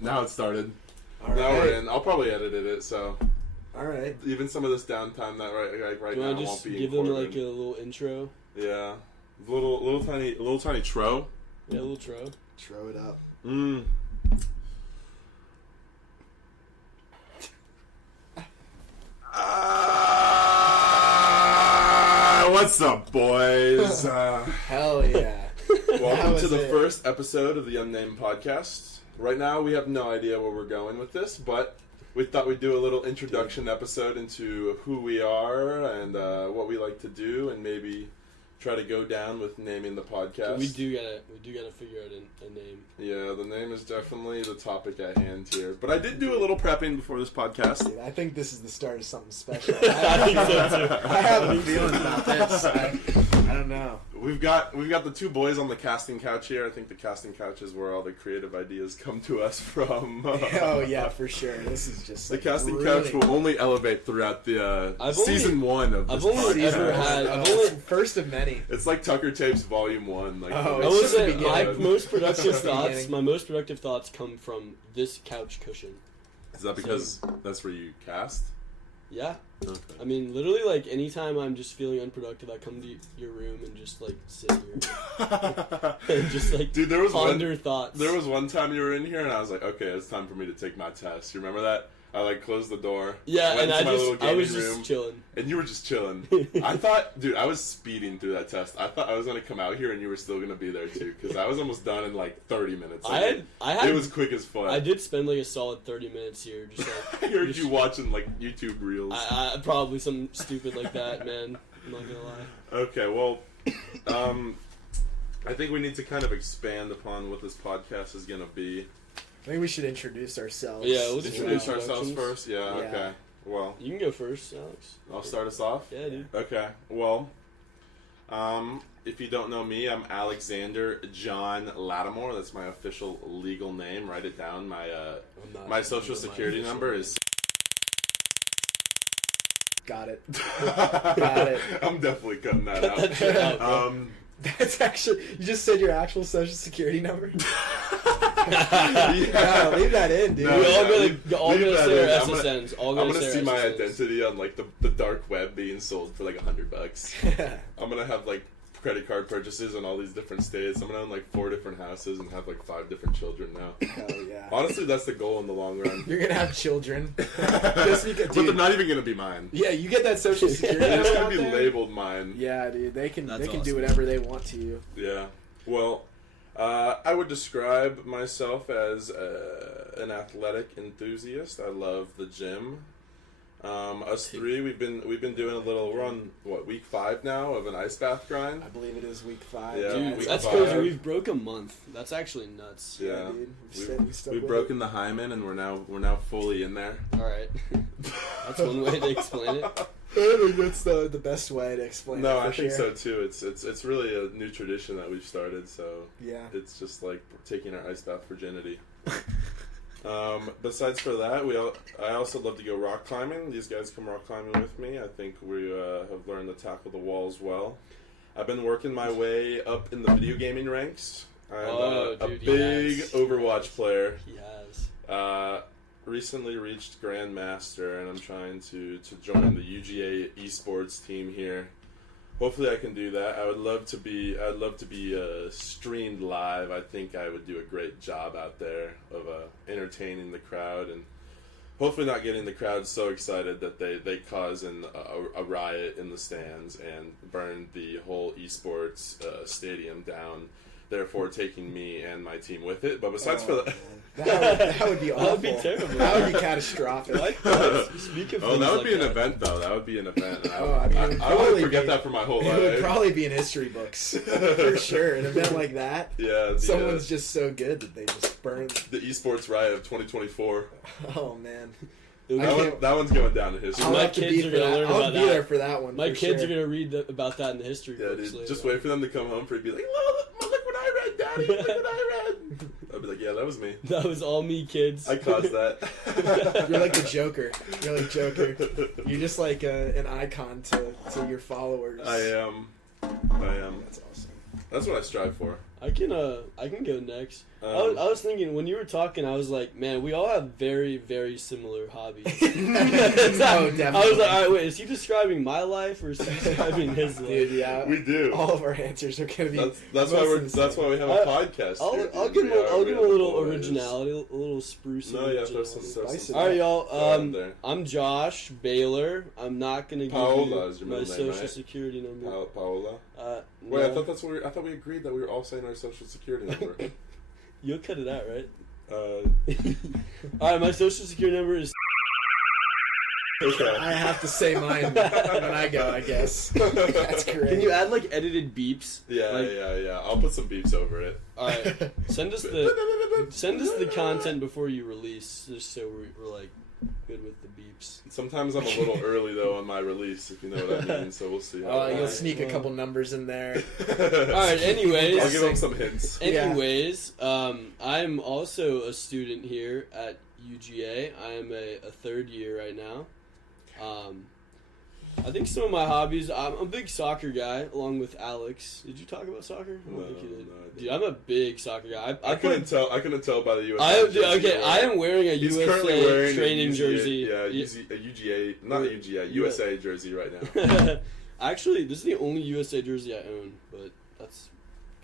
Now it started. All now right. we're in. I'll probably edit it, so All right. even some of this downtime that right Do you now want to won't just be give them recorded. like a little intro? Yeah, little tiny tro. Yeah, a little tro. Throw it up. What's up, boys? Hell yeah. Welcome was to the it. first episode of the Unnamed Podcast. Right now, we have no idea where we're going with this, but we thought we'd do a little introduction episode into who we are and what we like to do, and maybe try to go down with naming the podcast. We do gotta figure out a name. Yeah, the name is definitely the topic at hand here. But I did do a little prepping before this podcast. Dude, I think this is the start of something special. I think so too. I have a feeling about this. I don't know. We've got the two boys on the casting couch here. I think the casting couch is where all the creative ideas come to us from. Oh yeah, for sure. This is just The like, casting really... couch will only elevate throughout the I've season one of this I've only podcast. ever had- Oh, I've only- it's the first of many. It's like Tucker Tapes Volume 1. Like, Oh, I it's would just the say beginning. my Yeah. most productive Just the thoughts. beginning. My most productive thoughts come from this couch cushion. Is that because that's where you cast? Yeah, Okay. I mean, literally, like anytime I'm just feeling unproductive, I come to your room and just like sit here and just like Dude, there was ponder thoughts. There was one time you were in here and I was like, okay, it's time for me to take my test. You remember that? I like closed the door. Yeah, went and to my little I gaming was room, just chilling. and you were just chilling. I thought, dude, I was speeding through that test. I thought I was gonna come out here and you were still gonna be there too, because I was almost done in like 30 minutes. Like, I had it was quick as fuck. I did spend like a solid 30 minutes here, just like I heard just- you watching like YouTube reels. I probably something stupid like that, man. I'm not gonna lie. Okay, well, I think we need to kind of expand upon what this podcast is gonna be. I think we should introduce ourselves. Yeah, we'll as Introduce well. ourselves introductions. first. Yeah. Yeah. Okay. Well, You can go first, Alex. I'll start us off. Yeah, dude. Okay. Well, if you don't know me, I'm Alexander John Lattimore. That's my official legal name. Write it down. My social security number is. Got it. Got it. I'm definitely cutting that Cut that shit out, out. bro. That's actually, you just said your actual social security number? Yeah. Yeah, leave that in, dude. No, We all leave gonna that say in. our I'm gonna- SSNs. All I'm gonna gonna say see our my SSNs. identity on like the dark web being sold for like $100. I'm gonna have like credit card purchases in all these different states. I'm gonna own like 4 different houses and have like 5 different children now. Hell yeah. Honestly, that's the goal in the long run. You're gonna have children. Just because, But they're dude, not even gonna be mine. yeah, you get that social security They're just number gonna be out there? labeled mine. Yeah, dude, they can That's do awesome. whatever they want to you. Yeah. Well, I would describe myself as an athletic enthusiast. I love the gym. Us three, we've been doing a little. We're on week 5 now of an ice bath grind. I believe it is week 5. Yeah, Dude, week that's 5. crazy. We've broke a month. That's actually nuts. Yeah, dude. we've broken the hymen and we're now fully in there. All right. That's one way to explain it. I think that's the best way to explain it. No, for I think sure. so too. It's really a new tradition that we've started. So Yeah. it's just like taking our ice bath virginity. Besides for that, I also love to go rock climbing. These guys come rock climbing with me. I think we have learned to tackle the walls well. I've been working my way up in the video gaming ranks. I'm a dude, big yes. Overwatch player. He has. Recently reached Grandmaster, and I'm trying to join the UGA esports team here. Hopefully, I can do that. I'd love to be streamed live. I think I would do a great job out there of entertaining the crowd, and hopefully not getting the crowd so excited that they cause a riot in the stands and burn the whole esports stadium down. Therefore, taking me and my team with it. But besides for that. That would be awful. That would be terrible. That would be catastrophic. Speak of Oh, things that would like be an event, though. That would be an event. And Oh, I mean, it would I would probably forget be- that for my whole It would life. probably be in history books for sure. An event like that, Yeah, someone's just so good that they just burn. the esports riot of 2024. Oh man, It'll I be- can't- That one's going down in history. I'll My have to kids be are for gonna that. learn I'll about be that. there for that one. My for kids sure. are gonna read about that in the history Yeah, books dude. later Just on. wait for them to come home for you to be like, look what I read, Daddy. Look what I read. I'd be like, yeah, that was me. That was all me, kids. I caused that. You're like the Joker. You're like Joker. You're just like an icon to your followers. I am. That's awesome. That's what I strive for. I can go next. I was thinking when you were talking, I was like, man, we all have very, very similar hobbies. Definitely. I was like, all right, wait, is he describing my life or is he describing his life? Dude, yeah. We do. All of our answers are gonna be. That's why we have a podcast. I'll give him a little originality, a little spruce. No, yeah, throw originality. some. All right, y'all. there. I'm Josh Baylor. I'm not gonna give Paola you is your my middle name, social right? security number. Paola. No. Wait, I thought that's what I thought we agreed that we were all saying our social security number. You'll cut it out, right? Uh, All right, my social security number is. okay. I have to say mine when I go, I guess. That's great. Can you add like edited beeps? Yeah, Like- yeah. I'll put some beeps over it. All right, send us the content before you release, just so we're like good with the beeps. Sometimes I'm a little early though on my release, if you know what I mean. So we'll see. How You'll it sneak a Well. couple numbers in there. All right. Anyways, I'll give them some hints. Anyways, I'm also a student here at UGA. I am a third year right now. I think some of my hobbies. I'm a big soccer guy, along with Alex. Did you talk about soccer? I don't think you did. No, I didn't. Dude, I'm a big soccer guy. I couldn't tell. I couldn't tell by the USA. I am wearing a He's currently wearing USA training a UGA, jersey. Yeah, a UGA, not a UGA, USA jersey right now. Actually, this is the only USA jersey I own, but that's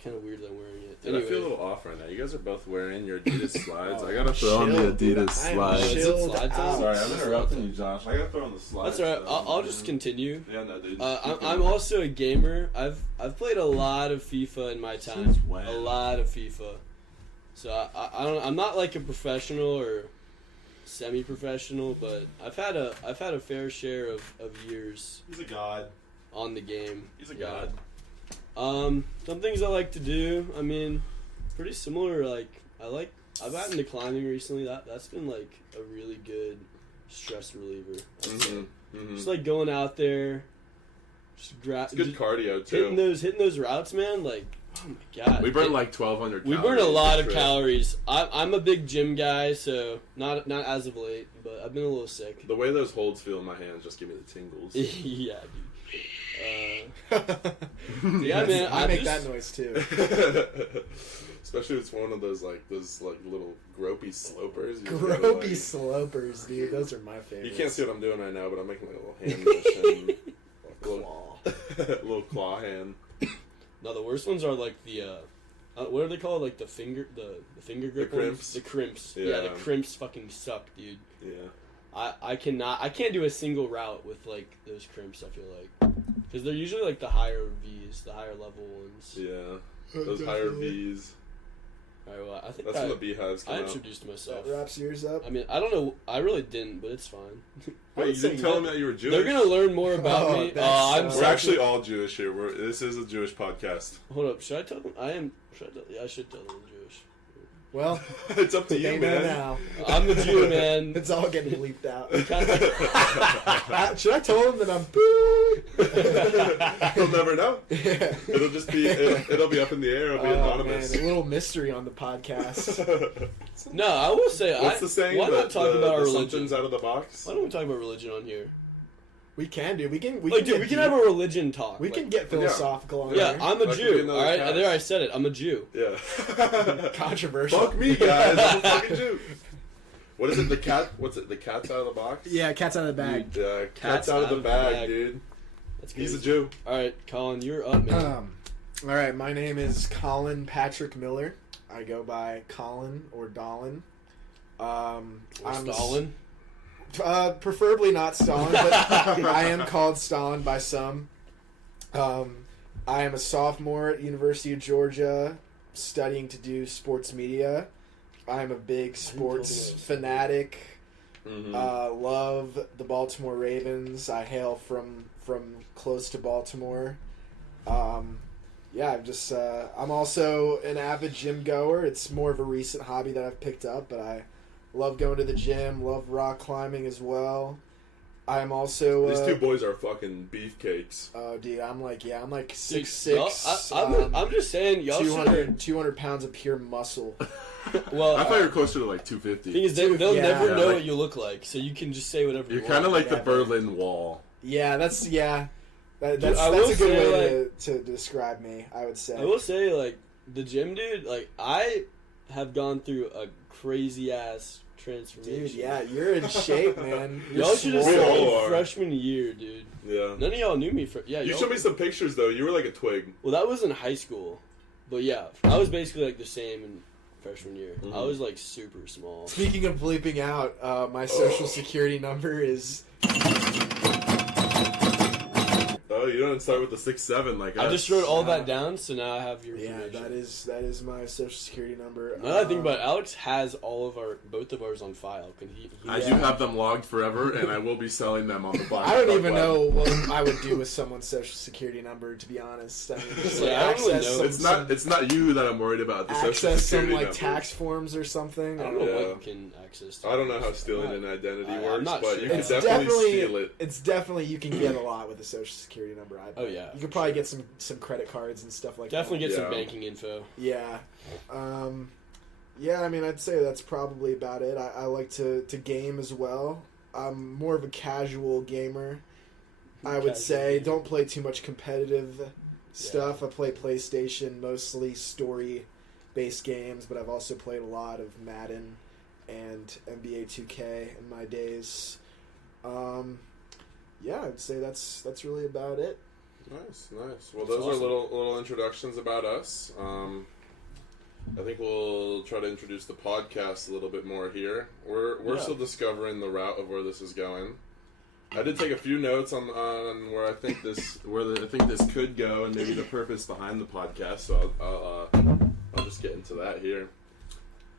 kind of weird that I'm wearing it. Dude, Anyway. I feel a little off right now. You guys are both wearing your Adidas slides. Oh, I gotta throw on the chill, dude. Adidas I am slides. chilled Slides out. on? Sorry, I'm interrupting you, Josh. I gotta throw on the slides. That's alright. though, I'll man. just continue. Yeah, no, dude. I'm also a gamer. I've played a lot of FIFA in my time. Since when? A lot of FIFA. So I'm not like a professional or semi-professional, but I've had a fair share of years He's a god. on the game. He's a Yeah. god. Some things I like to do. I mean, pretty similar. Like I've gotten into climbing recently. That's been like a really good stress reliever. I'd say. Just like going out there, just It's good cardio too. hitting those routes, man. Like, oh my god, We burn like 1,200 we calories. burn a lot of trip. calories. I'm a big gym guy, so not as of late, but I've been a little sick. The way those holds feel in my hands just give me the tingles. Yeah, dude. Yeah, Yes, man. I make just- that noise too. Especially if it's one of those little gropey slopers. You just Gropey gotta, like- slopers, dude. Those are my You favorites. can't see what I'm doing right now, but I'm making like a little hand motion. Claw. little claw hand. No, the worst ones are like the what are they called? Like the finger grip ones? crimps? The crimps. Yeah. Yeah, the crimps fucking suck, dude. Yeah. I can't do a single route with like those crimps. I feel like because they're usually like the higher V's, the higher level ones. Yeah. Those higher V's. All right, well, I think That's when the beehives come I out. introduced myself. That wraps yours up. I mean, I don't know. I really didn't, but it's fine. Wait, you didn't tell them that you were Jewish? They're gonna learn more about Oh, me. that's I'm so- We're sorry. actually all Jewish here. This is a Jewish podcast. Hold up. Should I tell them? Yeah, I should tell them I'm Jewish. Well, It's up to they you, know man. now. I'm a Jew, man. It's all getting bleeped out. Kinda- Should I tell him that I'm boo? You'll never know. Yeah. It'll just be it'll be up in the air. It'll be Oh, anonymous. man, a little mystery on the podcast. No, I will say. What's the saying? Why not talk about our religion? Something's out of the box. Why don't we talk about religion on here? We can, dude. We can. We Like, can dude, we can have a religion talk. We like, can get philosophical on Yeah, there. I'm a That could be Jew. another All right, cast. there I said it. I'm a Jew. Yeah. Controversial. Fuck me, guys. I'm a fucking Jew. What is it? The cat? What's it? The cat's out of the box? Yeah, cat's out of the bag. Yeah, cat's out of the bag, dude. That's He's a crazy. Jew. All right, Colin, you're up, man. All right, my name is Colin Patrick Miller. I go by Colin or Dolan. Or I'm Stalin. Preferably not Stalin, but I am called Stalin by some. I am a sophomore at University of Georgia, studying to do sports media. I am a big sports fanatic. Mm-hmm. Love the Baltimore Ravens. I hail from close to Baltimore. Yeah, I'm also an avid gym goer. It's more of a recent hobby that I've picked up, but I love going to the gym. Love rock climbing as well. I'm also These two boys are fucking beefcakes. oh, dude, I'm like Dude, 6'6". I'm just saying, y'all 200 pounds of pure muscle. should. Well, I thought you were closer to like 250. thing is, they'll Yeah. never Yeah, know like- what you look like, so you can just say whatever You're you kind of want. like the Yeah, Berlin Wall. Yeah, that's Dude, I that's will a good say, way to describe me, I would say. I will say, like, the gym, dude, like, I have gone through a crazy ass transformation. Dude, yeah, you're in shape, man. You're Y'all should have swole. seen We me all are. freshman year, dude. Yeah. None of y'all knew me. You y'all- showed me some pictures though. You were like a twig. Well, that was in high school, but yeah, I was basically like the same in freshman year. I was like super small. Speaking of bleeping out, my social security number is... Oh, you don't start with the 6'7" like I us. just wrote all that down, so now I have your Yeah, information. that is my social security number. Now that I think about it, Alex has both of ours on file. Can he I do have them logged forever, and I will be selling them on the black. I don't dark even web. know what I would do with someone's social security number, to be honest. I mean, just like Yeah, I don't really access know. some, It's not you that I'm worried about. The social access some security like number. tax forms or something. I don't know Yeah. what you can access to. I don't know how stealing I'm an identity I'm works, not but sure. you can It's definitely steal it. It's definitely you can get a lot with a social security number. I bet. Oh, yeah, you could probably get some credit cards and stuff like Definitely that. get some Yeah. banking info. Yeah. Yeah, I mean, I'd say that's probably about it. I like to game as well. I'm more of a casual gamer. I would Casual say gamer. don't play too much competitive stuff. I play PlayStation, mostly story-based games, but I've also played a lot of Madden and NBA 2K in my days. Yeah, I'd say that's really about it. Nice. Well, That's those awesome. are little introductions about us. I think we'll try to introduce the podcast a little bit more here. We're Yeah. still discovering the route of where this is going. I did take a few notes on where I think this could go and maybe the purpose behind the podcast. So I'll just get into that here.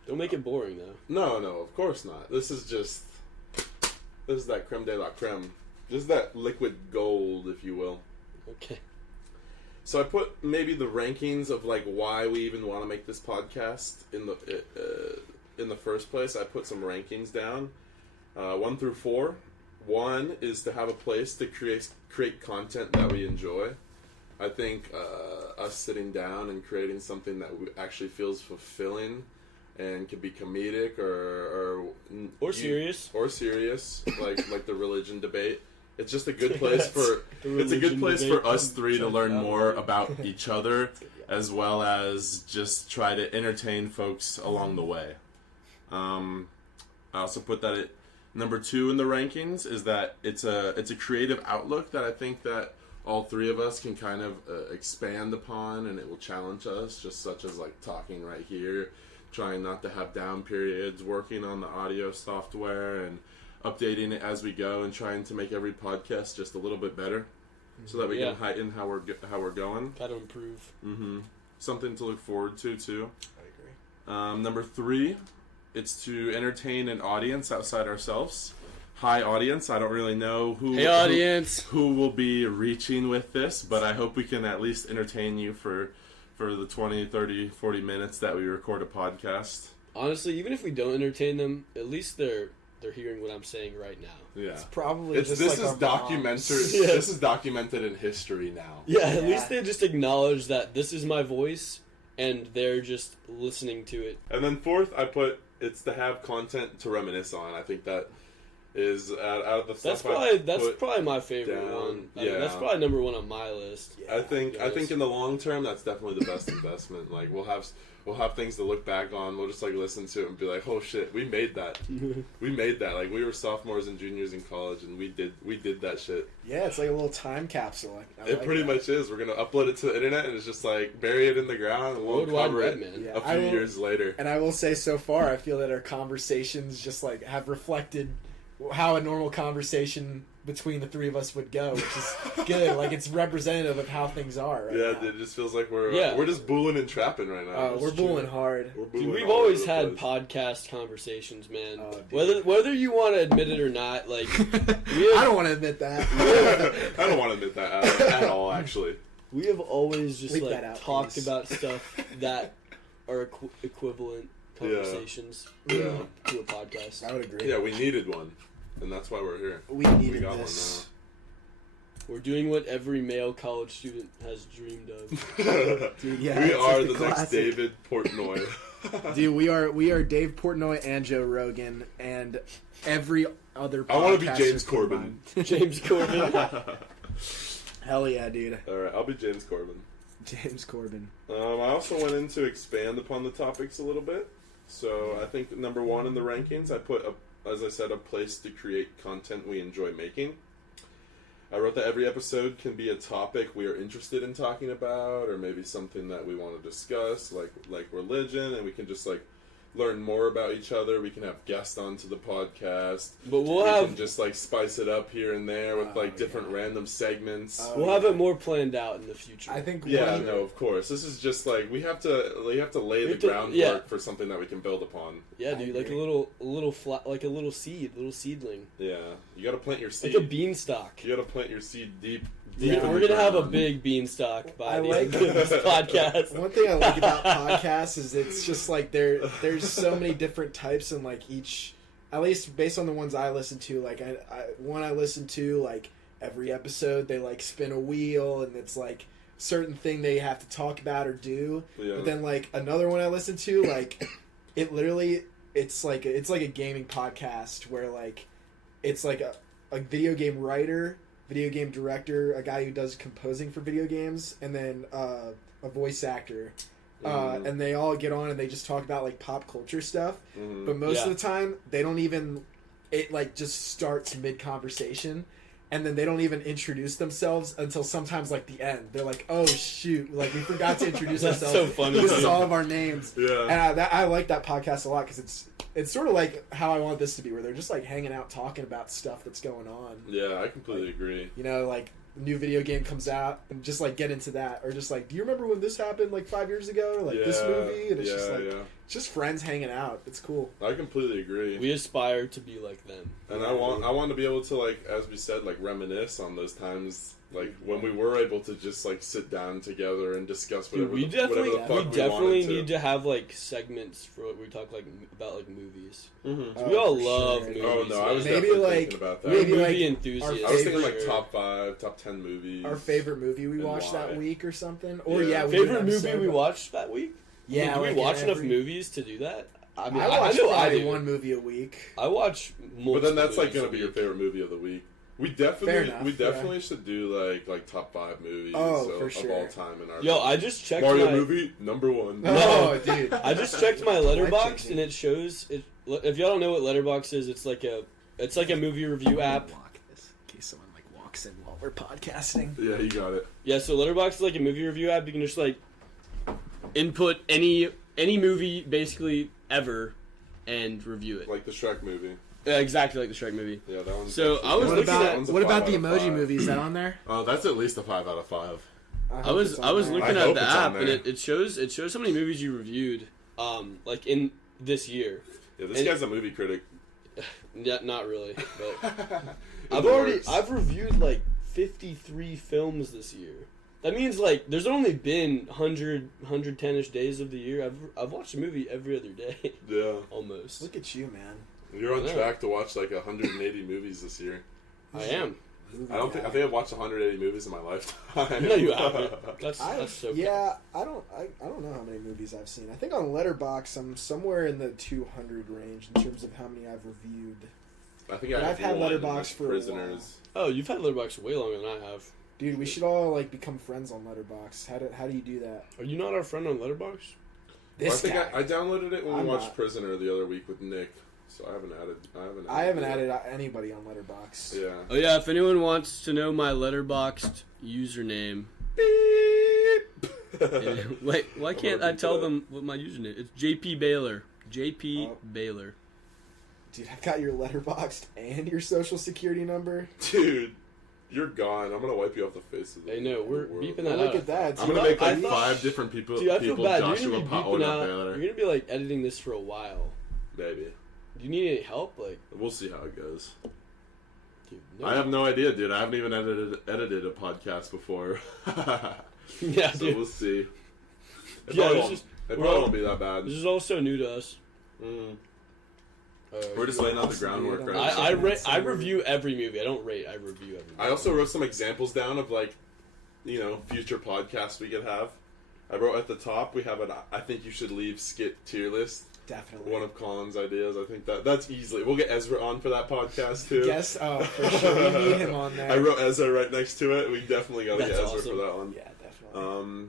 Don't make it boring though. No, of course not. This is that creme de la creme. This is that liquid gold, if you will. Okay. So I put maybe the rankings of like why we even want to make this podcast in the first place. I put some rankings down, 1 through 4. 1 is to have a place to create content that we enjoy. I think us sitting down and creating something that actually feels fulfilling and could be comedic or serious. like the religion debate. It's just a good place for it's a good religion place debate. for us three to Check learn it out. more about each other, as well as just try to entertain folks along the way. I also put that at number 2 in the rankings is that it's a creative outlook that I think that all three of us can kind of expand upon, and it will challenge us, just such as like talking right here, trying not to have down periods, working on the audio software, and updating it as we go, and trying to make every podcast just a little bit better, so that we Yeah. can heighten how we're going. Gotta improve. Something to look forward to too. I agree. Number 3, it's to entertain an audience outside ourselves. Hi, audience. I don't really know Hey, audience. who will be reaching with this, but I hope we can at least entertain you for the 20, 30, 40 minutes that we record a podcast. Honestly, even if we don't entertain them, at least they're hearing what I'm saying right now. Yeah. It's probably This just is like our moms. documented. Yeah. This is documented in history now. Yeah, at Yeah. least they just acknowledge that this is my voice, and they're just listening to it. And then 4th, I put it's to have content to reminisce on. I think that is out of the That's stuff I put probably my favorite down. one. I Yeah. mean, that's probably number 1 on my list. I think Yes. in the long term, that's definitely the best investment. Like we'll have things to look back on. We'll just like listen to it and be like, "Oh shit, we made that. We made that." Like we were sophomores and juniors in college, and we did that shit. Yeah, it's like a little time capsule. I It like pretty that. much is. We're gonna upload it to the internet, and it's just like bury it in the ground, and we'll World Wide cover Web, it man. Yeah, a I few will- years later. And I will say, so far, I feel that our conversations just like have reflected how a normal conversation between the three of us would go, which is good. Like it's representative of how things are. Right Yeah, now. it just feels like we're Yeah. just booling and trapping right now. We're That's true. bulling hard. We're Dude, booling we've all always over the had place. podcast conversations, man. Oh, dude. Whether you want to admit it or not, like I don't want to admit that. I don't want to admit that at all. Actually, we have always just Leave like that out, talked please. about stuff that are equivalent conversations yeah, to a podcast. I would agree. yeah. We needed one, and that's why we're here. We needed got this. We're doing what every male college student has dreamed of. Dude, yeah, We it's are like the next classic. David Portnoy. Dude, we are Dave Portnoy and Joe Rogan and every other. I wanna be podcaster James Corbin. combined. James Corbin. Hell yeah, dude. All right, I'll be James Corbin. James Corbin. I also went in to expand upon the topics a little bit. So I think number 1 in the rankings, I put, as I said, a place to create content we enjoy making. I wrote that every episode can be a topic we are interested in talking about, or maybe something that we want to discuss, like religion, and we can just like learn more about each other. We can have guests onto the podcast, but we can just like spice it up here and there with like different random segments. We'll have it more planned out in the future. I think. Yeah, no, of course. This is just like we have to lay the groundwork for something that we can build upon. Yeah, dude, like a little like a little seedling. Yeah, you got to plant your seed. Like a beanstalk. You got to plant your seed deep. Yeah, we're gonna have a big beanstalk by the end of this podcast. One thing I like about podcasts is it's just like there's so many different types, and like each, at least based on the ones I listen to, like I listen to, like every episode they like spin a wheel and it's like certain thing they have to talk about or do. Yeah. But then like another one I listen to, like it literally it's like a gaming podcast where like it's like a video game writer, video game director, a guy who does composing for video games, and then a voice actor. And they all get on and they just talk about like pop culture stuff. But most of the time they don't even, it like just starts mid conversation, and then they don't even introduce themselves until sometimes like the end. They're like, oh shoot, like we forgot to introduce ourselves. So funny. This is all of our names. Yeah. And I like that podcast a lot because it's sort of like how I want this to be, where they're just like hanging out talking about stuff that's going on. Yeah, I completely agree. You know, like new video game comes out and just like get into that, or just like, do you remember when this happened like 5 years ago, or like this movie? And it's just like it's just friends hanging out. It's cool. I completely agree. We aspire to be like them, and I want to be able to, like, as we said, like reminisce on those times, like when we were able to just like sit down together and discuss whatever. Dude, we definitely need to have like segments for what we talk like about, like movies. Mm-hmm. We all love movies. Oh no, I was maybe definitely like thinking about that. Maybe movie like enthusiasts. I was thinking like top 5, top 10 movies. Our favorite movie we watched that week or something, or favorite movie we watched that week. Yeah, do we watch enough movies to do that? I mean, I watch probably one movie a week. I watch multiple. But then that's like going to be your favorite movie of the week. We definitely yeah. should do like top 5 movies for of sure. all time in our. Yo, I just checked Mario movie number 1. Oh, dude! I just checked my Letterboxd and it shows it. If y'all don't know what Letterboxd is, it's like a movie review app. Lock this in case someone like walks in while we're podcasting. Yeah, you got it. Yeah, so Letterboxd is like a movie review app. You can just like input any movie basically ever and review it. Like the Shrek movie. Yeah, exactly like the Shrek movie. Yeah, that one's. So I was looking at. What about the Emoji Movie? Is that on there? Oh, that's at least a 5 out of 5. I was looking at the app and it shows how many movies you reviewed, like in this year. Yeah, this guy's a movie critic. Yeah, not really, but I've reviewed like 53 films this year. That means like there's only been 110ish days of the year. I've watched a movie every other day. Yeah, almost. Look at you, man. You're on track to watch like 180 movies this year. I am. I think I've watched 180 movies in my lifetime. No, you haven't. That's so. Yeah, I don't know how many movies I've seen. I think on Letterboxd I'm somewhere in the 200 range in terms of how many I've reviewed. I think I've had Letterboxd for Prisoners. A while. Oh, you've had Letterboxd way longer than I have. Dude, we should all like become friends on Letterboxd. How do you do that? Are you not our friend on Letterboxd? I downloaded it when we watched Prisoner the other week with Nick. So I haven't added anybody on Letterboxd. Yeah. Oh yeah, if anyone wants to know my Letterboxd username. Beep. Wait, why can't I tell them what my username is? It's JP Baylor. Baylor. Dude, I've got your Letterboxd and your social security number. Dude, you're gone. I'm gonna wipe you off the face of the I know, we're beeping that out. Look at that. I'm gonna make like 5 different people. Dude, I feel bad. Joshua you're gonna be beeping out. Baylor. You're gonna be like editing this for a while. Maybe. Do you need any help? Like, we'll see how it goes. Dude, I have no idea, dude. I haven't even edited a podcast before. Yeah, so dude. We'll see. It Yeah, probably won't be that bad. This is all so new to us. We're just laying out the groundwork right now. I review every movie. I don't rate. I review every movie. I also wrote some examples down of like, future podcasts we could have. I wrote at the top we have I think you should leave skit tier list. Definitely. One of Colin's ideas. I think that's easily. We'll get Ezra on for that podcast too. Yes, for sure. We need him on there. I wrote Ezra right next to it. We definitely got to get Ezra awesome. for that one. Yeah, definitely.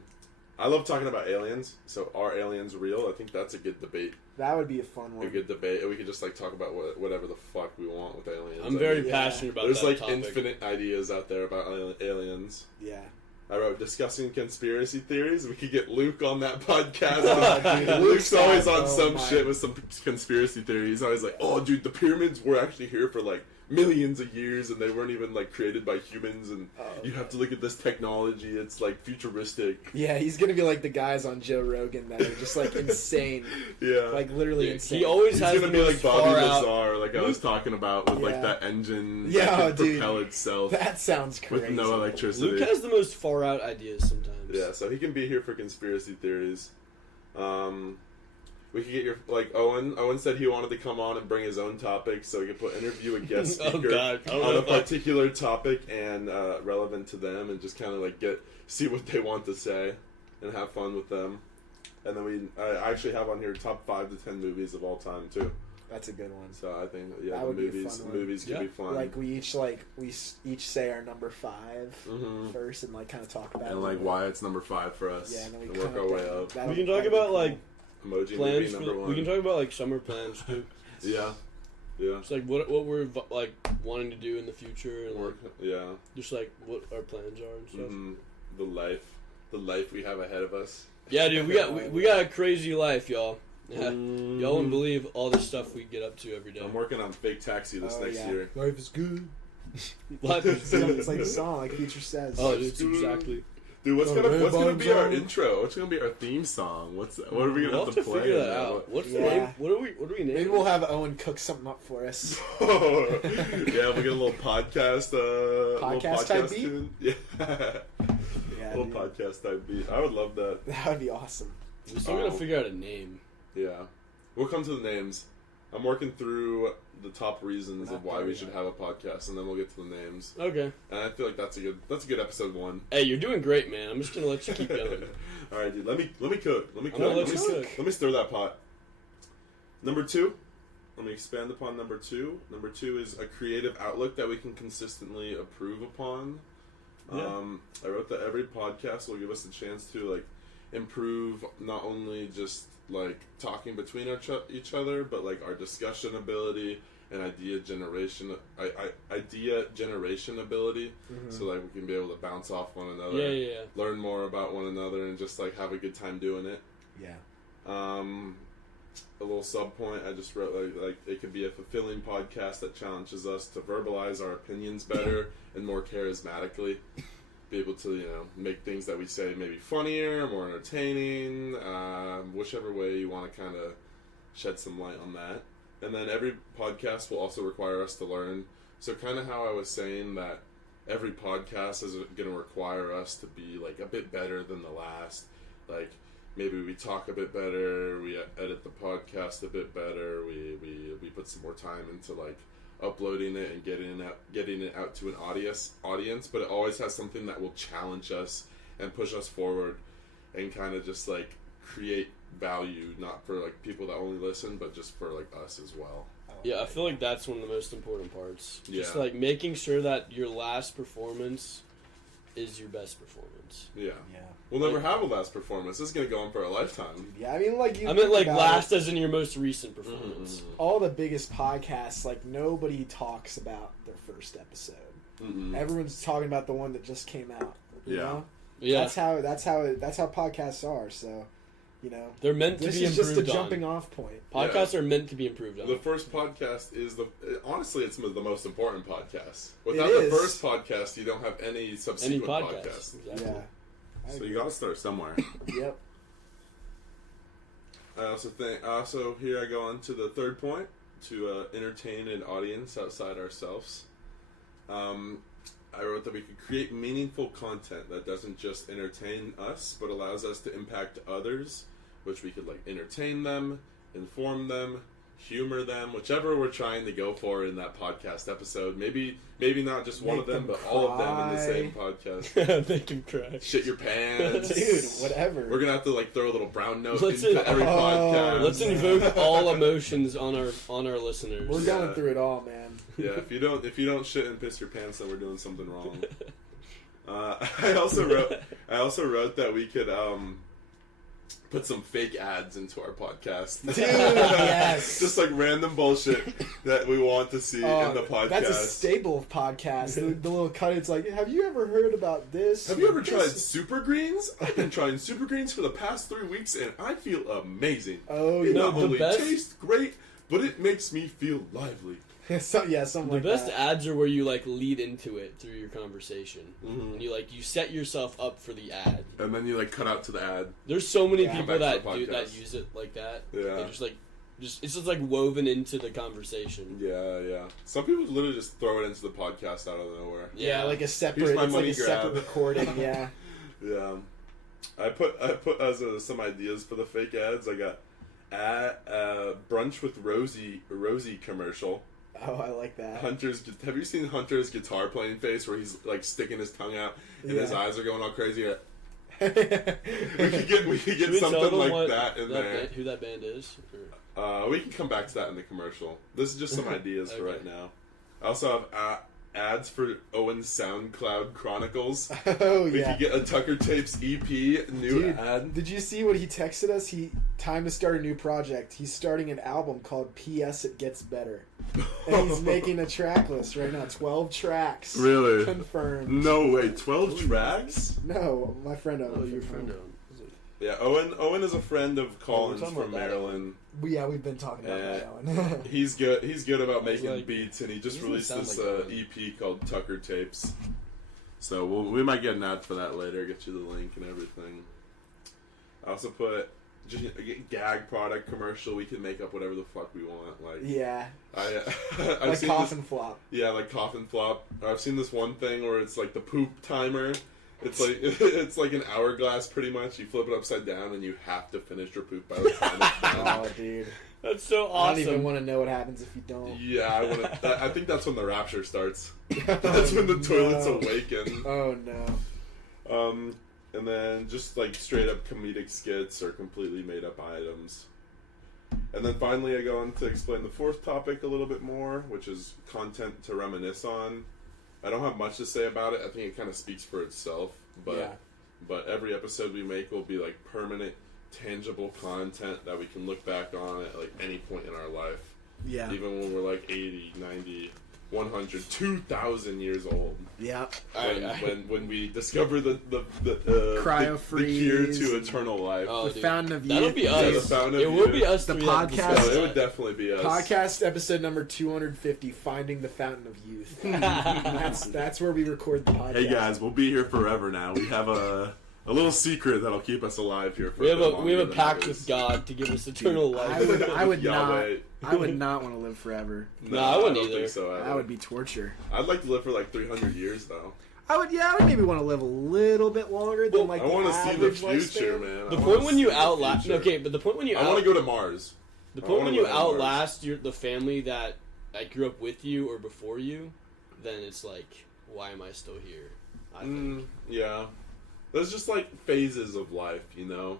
I love talking about aliens. So are aliens real? I think that's a good debate. That would be a fun one. A good debate. We could just like talk about whatever the fuck we want with aliens. I'm very passionate about there's that like topic. infinite ideas out there about aliens. Yeah. I wrote discussing conspiracy theories. We could get Luke on that podcast. Dude, Luke's always on some my- shit with some conspiracy theories. He's always like, "Oh, dude, the pyramids were actually here for like millions of years, and they weren't even like created by humans. And you have to look at this technology; it's like futuristic." Yeah, he's gonna be like the guys on Joe Rogan that are just like insane, Yeah, like literally Dude, insane. he always he's has gonna the be like most Bobby far out. Lazar, like I was talking about with like Yeah. that engine Yeah, that could dude. propel itself That sounds crazy. with no electricity. Luke has the most far out ideas sometimes. Yeah, so he can be here for conspiracy theories. We could get your like Owen. Owen said he wanted to come on and bring his own topic, so we could interview a guest Oh, speaker God. I don't on know a if I- particular topic and relevant to them, and just kind of like see what they want to say and have fun with them. And then I actually have on here top 5 to 10 movies of all time too. That's a good one. So I think That the would be a movies fun one. movies can Yeah. be fun. Like we each say our number 5 Mhm. first, and like kind of talk about and it. like why it's number 5 for us. Yeah, and then we and work kinda our way think up. that'll- We can talk that'd be about cool. like Emoji plans. movie For number 1. we can talk about like summer plans too. Yeah. Just like what we're like wanting to do in the future, and like, Work. Yeah. just like what our plans are and stuff. Mhm. The life we have ahead of us. Yeah, dude, we got a crazy life, y'all. Yeah. Mm. Y'all wouldn't believe all the stuff we get up to every day. I'm working on Fake Taxi this Oh, next yeah. year. Life is good. Life is good. It's like the song, like Future says. Oh, dude, it's exactly. Dude, what's Got gonna red be our vibes on. intro? What's gonna be our theme song? What are we gonna We'll have have to to play? figure in that there? out. What's the Yeah. name? What do we name? Maybe it? we'll have Owen cook something up for us. Oh, yeah, we get a little podcast. Podcast little type beat? tune. Yeah, Yeah, little dude. podcast type beat. I would love that. That would be awesome. We still gotta figure out a name. Yeah, we'll come to the names. I'm working through the top reasons We're of not why there we yet. should have a podcast, and then we'll get to the names. Okay. And I feel like that's a good episode 1. Hey, you're doing great, man. I'm just gonna let you keep going. All right, dude. Let me cook. Let me I'm gonna cook. let you cook. Let me stir that pot. Number 2. Let me expand upon number 2. Number 2 is a creative outlook that we can consistently improve upon. Yeah. I wrote that every podcast will give us a chance to like improve not only just like talking between each other, but like our discussion ability and idea generation ability. Mm-hmm. So like we can be able to bounce off one another, Yeah. learn more about one another, and just like have a good time doing it. Yeah. A little sub point I just wrote like it could be a fulfilling podcast that challenges us to verbalize our opinions better and more charismatically. Be able to make things that we say maybe funnier, more entertaining, whichever way you want to kind of shed some light on that. And then every podcast will also require us to learn. So kind of how I was saying that every podcast is going to require us to be like a bit better than the last. Like maybe we talk a bit better, we edit the podcast a bit better, we put some more time into like uploading it and getting it out to an audience, but it always has something that will challenge us and push us forward and kind of just like create value, not for like people that only listen, but just for like us as well. Yeah, I feel like that's one of the most important parts. Just Yeah. like making sure that your last performance is your best performance. Yeah. Yeah. We'll never have a last performance. This is going to go on for a lifetime. Yeah, I mean, like you. I meant think like about last it, as in your most recent performance. all the biggest podcasts, like nobody talks about their first episode. Mm-mm. Everyone's talking about the one that just came out. You Yeah. know? Yeah, That's how podcasts are. So, they're meant to this be is just a improved jumping on. off point. Podcasts are meant to be improved on. The first podcast is honestly, it's the most important podcast. Without It the is. first podcast, you don't have any subsequent podcast. podcasts. Exactly. Yeah. I So agree. you got to start somewhere. Yep. I also here I go on to the third point, to entertain an audience outside ourselves. I wrote that we could create meaningful content that doesn't just entertain us, but allows us to impact others, which we could like entertain them, inform them, humor them, whichever we're trying to go for in that podcast episode. Maybe not just one Make of them, them but all of them in the cry. same podcast. They can cry. Shit your pants. Dude, whatever. We're gonna have to like throw a little brown note Let's into in- every podcast. Let's invoke all emotions on our listeners. We're Yeah. going through it all, man. Yeah, if you don't shit and piss your pants, then we're doing something wrong. I also wrote that we could put some fake ads into our podcast. Dude, yes. Just like random bullshit that we want to see in the podcast. That's a staple of podcasts. The little cut, it's like, have you ever heard about this? Have you ever tried Super Greens? I've been trying Super Greens for the past 3 weeks, and I feel amazing. Oh, It yeah. not only best- tastes great, but it makes me feel lively. Something The like best that. ads are where you like lead into it through your conversation, Mhm. and you set yourself up for the ad. And then you like cut out to the ad. There's so many Yeah. people Back to that the do that podcast. use it like that. Yeah. They just it's just like woven into the conversation. Yeah. Some people literally just throw it into the podcast out of nowhere. Yeah, like a Here's separate, my it's like money a separate grab. recording, yeah. Yeah. I put as some ideas for the fake ads. I got brunch with Rosie commercial. Oh, I like that. Have you seen Hunter's guitar playing face where he's like sticking his tongue out and his Yeah. eyes are going all crazy? We yeah, could get Should we tell something them like what that in there. who that band is? Or- We can come back to that in the commercial. This is just some ideas for Okay. right now. I also have ads for Owen's SoundCloud Chronicles. Oh, We yeah. could get a Tucker Tapes EP new Dude, ad. did you see what he texted us? Time to start a new project. He's starting an album called P.S. It Gets Better. And he's making a track list right now. 12 tracks. Really? Confirmed. No way, 12 tracks? No, my friend Oh, Owen. your friend. Yeah, Owen is a friend of Colin's talking from about that. Maryland. Yeah, we've been talking about that one. He's good about making like- beats, and he just doesn't released sound this like Owen. EP called Tucker Tapes. So we might get an ad for that later. Get you the link and everything. I also put just a gag product commercial. We can make up whatever the fuck we want. Like Yeah. I've Like seen coffin this, flop. yeah, like coffin flop. I've seen this one thing where it's like the poop timer. It's like an hourglass pretty much. You flip it upside down and you have to finish your poop by the time it's done. Oh, dude. That's so I don't even awesome. want to know what happens if you don't. Yeah, I think that's when the rapture starts. That's when the toilets no. awaken. Oh, no. And then just like straight up comedic skits or completely made up items. And then finally I go on to explain the fourth topic a little bit more, which is content to reminisce on. I don't have much to say about it. I think it kind of speaks for itself. But every episode we make will be like permanent, tangible content that we can look back on at like any point in our life. Yeah. Even when we're like 80, 90, 100, 2,000 years old. Yeah. When we discover the Cryo-freeze cure to eternal life. Oh, The dude. fountain of That'll youth. be Yeah, us. the fountain of It will youth. be us. The 3 podcast. episodes. So it would definitely be us. Podcast episode number 250, Finding the Fountain of Youth. that's where we record the podcast. Hey guys, we'll be here forever now. We have a little secret that'll keep us alive here for We have bit a longer than pact others. with God to give us eternal life. I would Yahweh. not want to live forever. No, I wouldn't don't either. think so either. That would be torture. I'd like to live for like 300 years though. I would maybe want to live a little bit longer than like I the want to see the average future, lifespan. man. The I point wanna when you see the outlast, future. okay, but the point when you I want to go to Mars. the I point wanna when you live on Mars. outlast the family that grew up with you or before you, then it's like, why am I still here? I think. Yeah. There's just like phases of life, you know?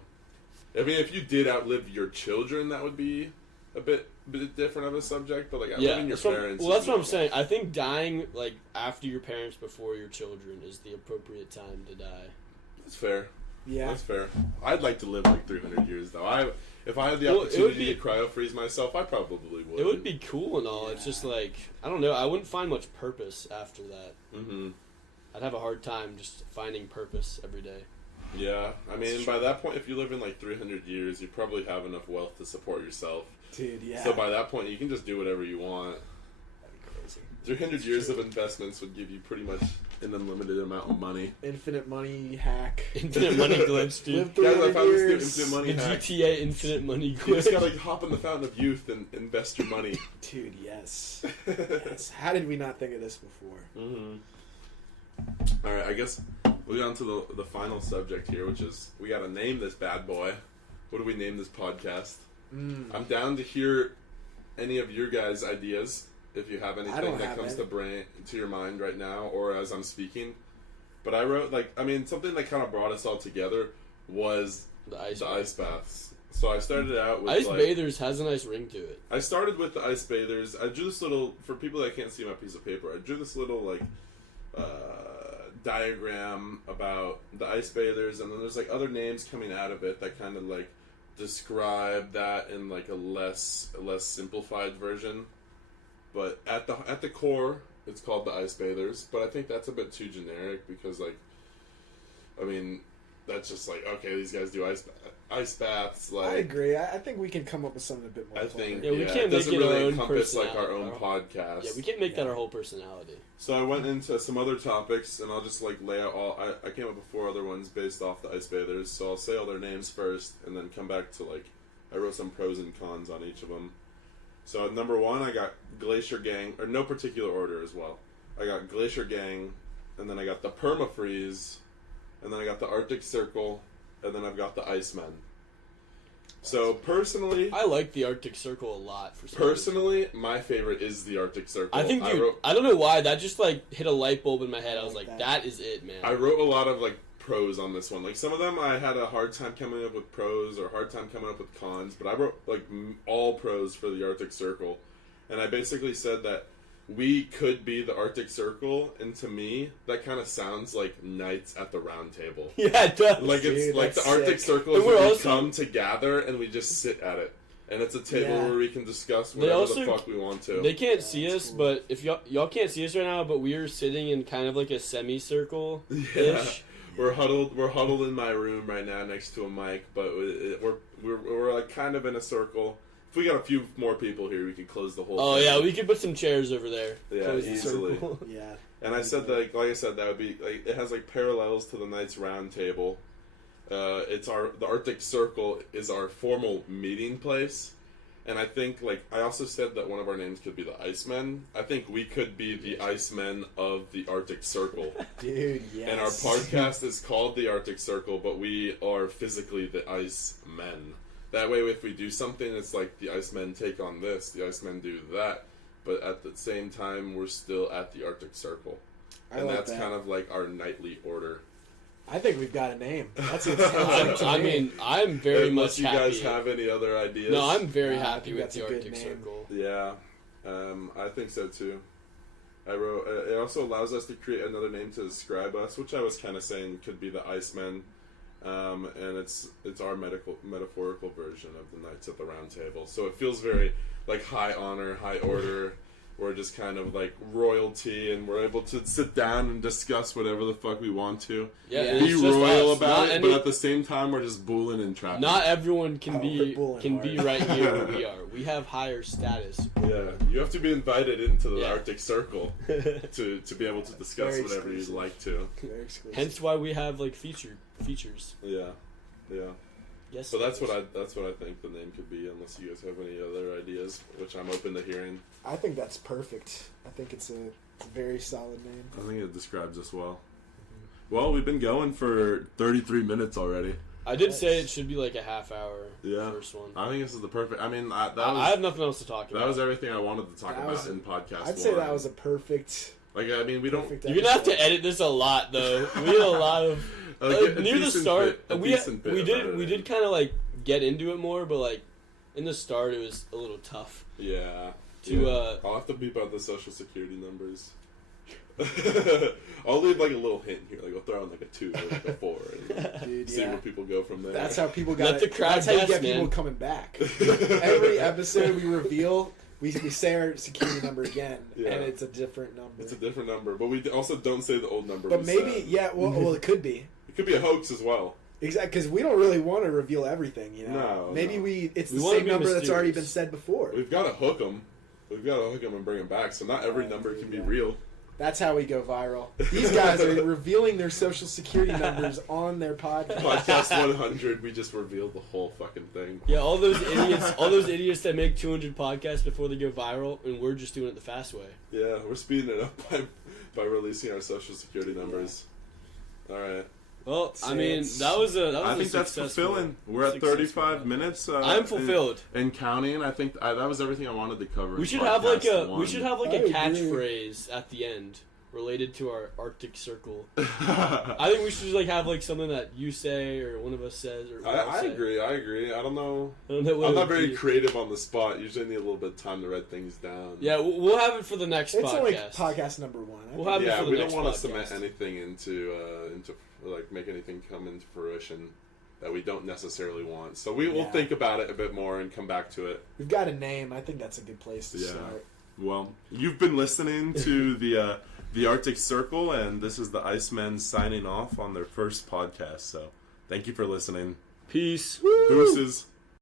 I mean, if you did outlive your children, that would be a bit different of a subject, but like outliving your that's what, parents. well, that's is what I'm normal. saying. I think dying like after your parents, before your children, is the appropriate time to die. That's fair. Yeah. That's fair. I'd like to live like 300 years, though. If I had the Well, it would opportunity be- to cryo freeze myself, I probably would. It would be cool and all. It's just like, I don't know. I wouldn't find much purpose after that. Mm-hmm. I'd have a hard time just finding purpose every day. Yeah. I mean, by that point, if you live in like 300 years, you probably have enough wealth to support yourself. Dude, yeah. So by that point, you can just do whatever you want. That'd be crazy. 300 years of investments would give you pretty much an unlimited amount of money. Infinite money hack. Infinite money glitch, Live dude. Guys, I 300 found this new years. infinite money The hack. GTA Infinite Money You just glitch. gotta hop in the fountain of youth and invest your money. Dude, yes. Yes. How did we not think of this before? Mm-hmm. All right, I guess we'll get on to the final subject here, which is we got to name this bad boy. What do we name this podcast? I'm down to hear any of your guys' ideas if you have anything that comes to your mind right now or as I'm speaking. But I wrote something that kind of brought us all together was The ice. the ice baths. So I started out with Ice Bathers has a nice ring to it. I started with the ice bathers. I drew this little, for people that can't see my piece of paper, I drew this little diagram about the ice bathers, and then there's like other names coming out of it that kind of like describe that in like a less simplified version. But at the core, it's called the ice bathers. But I think that's a bit too generic because, like, I mean, that's just like, okay, these guys do ice baths. Like, I agree. I think we can come up with something a bit more. I think Yeah, we can't it doesn't make it our really own encompass like our personality. own podcast. Yeah, we can't make that our whole personality. So I went into some other topics, and I'll just like lay out all. I came up with 4 other ones based off the ice bathers. So I'll say all their names first, and then come back to like I wrote some pros and cons on each of them. So at number 1, I got Glacier Gang, or no particular order as well. I got Glacier Gang, and then I got the Permafreeze, and then I got the Arctic Circle, and then I've got the Icemen. So personally, I like the Arctic Circle a lot. For some reason. personally, my favorite is the Arctic Circle. I think, dude, I don't know why that just like hit a light bulb in my head. I was like, that is it, man. I wrote a lot of like pros on this one. Like some of them, I had a hard time coming up with pros or hard time coming up with cons. But I wrote like all pros for the Arctic Circle, and I basically said that we could be the Arctic Circle, and to me, that kind of sounds like Knights at the Round Table. Yeah, it does. Like it's Dude, like the that's Arctic sick. Circle And is we're where we also- come to gather and we just sit at it, and it's a table Yeah. where we can discuss They whatever also- the fuck we want to. They can't see that's us, cool. but if y'all can't see us right now, but we are sitting in kind of like a semicircle ish. Yeah. We're huddled in my room right now next to a mic, but we're like kind of in a circle. If we got a few more people here, we could close the whole Oh thing. yeah, we could put some chairs over there. Yeah, Close the easily. circle. Yeah. And I said that, like I said, that would be like it has like parallels to the Knights Round Table. The Arctic Circle is our formal meeting place, and I think like I also said that one of our names could be the Icemen. I think we could be the Icemen of the Arctic Circle. Dude, yes. And our podcast is called the Arctic Circle, but we are physically the Icemen. That way, if we do something, it's like the Icemen take on this, the Icemen do that, but at the same time, we're still at the Arctic Circle. I And like that's that. kind of like our nightly order. I think we've got a name. That's it sounds like to I me. mean, I'm very Unless much you happy. guys have any other ideas. No, I'm very Nah, I happy think with that's the a good Arctic name. Circle. Yeah, I think so too. I wrote. It also allows us to create another name to describe us, which I was kind of saying could be the Icemen, and it's our metaphorical version of the Knights at the Round Table. So it feels very like high honor, high order. We're just kind of like royalty, and we're able to sit down and discuss whatever the fuck we want to. Yeah, Yeah. and Be it's just royal us. about Not it, any- but at the same time, we're just bulling and trapping. Not everyone can Oh, be we're bullying can be hard. right here where we are. We have higher status. Yeah, you have to be invited into the Yeah. Arctic Circle to be able to discuss Very whatever you'd exclusive. like to. Very exclusive. Hence why we have like features. Yeah. Yes. So that's what I think the name could be, unless you guys have any other ideas, which I'm open to hearing. I think that's perfect. I think it's a very solid name. I think it describes us well. Well, we've been going for 33 minutes already. I did say it should be like a half hour. Yeah. First one. I think this is the perfect. I mean, I that have nothing else to talk about. was everything I wanted to talk That about was- in podcast. I'd say one. that was a perfect. like. I mean, we don't. perfect You're gonna have to episode. edit this a lot, though. We had a lot of a near the decent start. bit- a we decent bit about we it. did kind of like get into it more, but like in the start, it was a little tough Yeah. to. Yeah. I'll have to beep out the social security numbers. I'll leave like a little hint here, like I'll throw in like a 2 or like a 4, and Dude, see yeah. where people go from there. That's how people got. Let the crowd That's how you guess, get man. people coming back. Every episode we reveal, we say our security number again, Yeah. and it's a different number. It's a different number, but we also don't say the old number. But we maybe, said. yeah. Well, it could be It could be a hoax as well. exactly because we don't really want to reveal everything. You know, No, maybe no. it's We the wanna same be number that's already been mysterious. said before. We've got to hook them. We've got to hook them and bring them back. So not every Oh, number dude, can be yeah. real. That's how we go viral. These guys are revealing their social security numbers on their podcast. Podcast 100, we just revealed the whole fucking thing. Yeah, all those idiots that make 200 podcasts before they go viral, and we're just doing it the fast way. Yeah, we're speeding it up by releasing our social security numbers. All right. Well, I So mean, it's- that was a I think that's successful- fulfilling. We're at successful 35 podcast. minutes. I'm fulfilled. And counting. I think that was everything I wanted to cover. We in should have like podcast a one. we should have like I a agree. catchphrase at the end. related to our Arctic Circle. I think we should just like have like something that you say or one of us says. Or I agree. I don't know. what I'm it not would very be. creative on the spot. Usually I need a little bit of time to write things down. Yeah, we'll have it for the next It's only podcast. podcast number 1. We'll have it Yeah, for the we next don't want podcast. to cement anything into like make anything come into fruition that we don't necessarily want. So we will think about it a bit more and come back to it. We've got a name. I think that's a good place to start. Well, you've been listening to the Arctic Circle, and this is the Icemen signing off on their first podcast. So thank you for listening. Peace. Deuces.